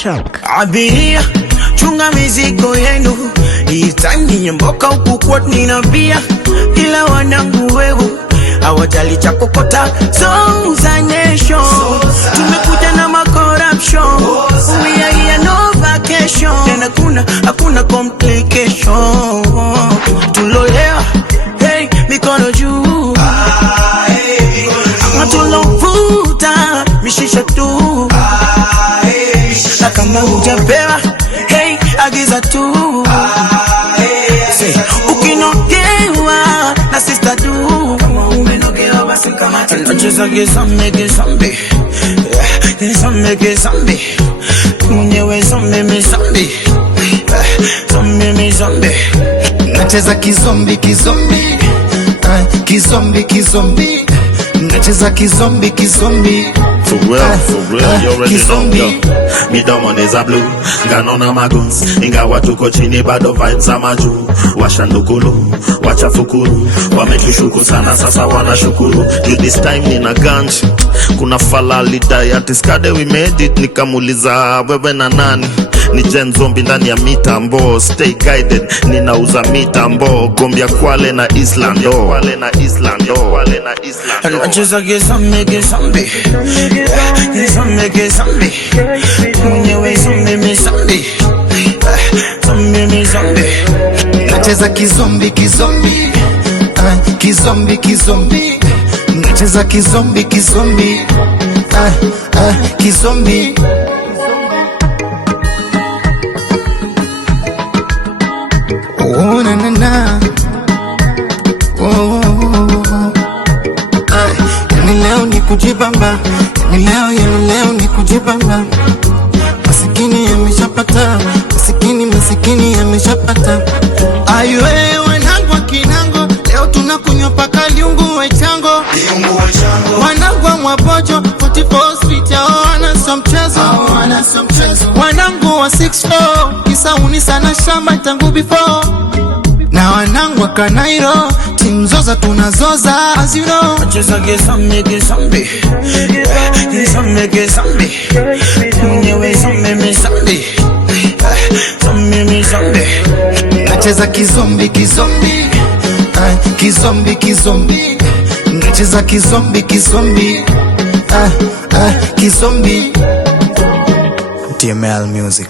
track. Abiria, chunga mizigo yenu, hii time ni nyemboka huku quote nina bia. Ila wanangu wehu, hawajali cha kokota, song za nation. Tumekuja na ma-corruption, we are here no vacation. Tena hakuna complication. Tulolewa, hey, mikono juu. Tulovuta, mishisha tu. Na kama hujapewa, hey, agiza tu. Ukinogewa na sister du, kama umenogewa basi kamata tu. Nacheza kizambi, kizambi, kizambi. Mwenyewe zambi, mizambi, zambi, mizambi. Nacheza kizombi, kizombi, kizombi. Nacheza kizombi. For real, you already know, yo. Mi domoneza blue, nganona maguns. Ingawa tuko chini bado vibes za majuu. Washa ndukulu, wacha fukuru. Wametushuku sana sasa wanashukuru. You this time nina ganji. Kuna fala lidai atiskade we made it. Nikamuliza wewe na nani. Ni Gen Zombie ndani ya mitambo. Stay guided, ninauza mitambo. Gombia Kwale na Island, yo. Nacheza kizambi, kizambi, mwenyewe zambi, mizambi, zambi, mizambi. Nacheza kizombi, kizombi. Nacheza kizombi, kizombi. Oh na na na. Oh. Yani leo ni kujibamba, yani leo ni kujibamba. Masikini yameshapata, masikini yameshapata. Aywe wanangu wa Kinango, leo tunakunywa paka liungu we chango. Wanangu wa Mwabojo, 44 Street ya wana so mchezo. Wanangu wa 64, kisa uni sana shamba tangu before. Na wanangu wa Kanairo, team zoza tunazoza as you know. Nacheza kizambi, mwenyewe zambi, mizambi, zambi, mizambi. Nacheza kizombi. Nacheza kizombi. TML Music.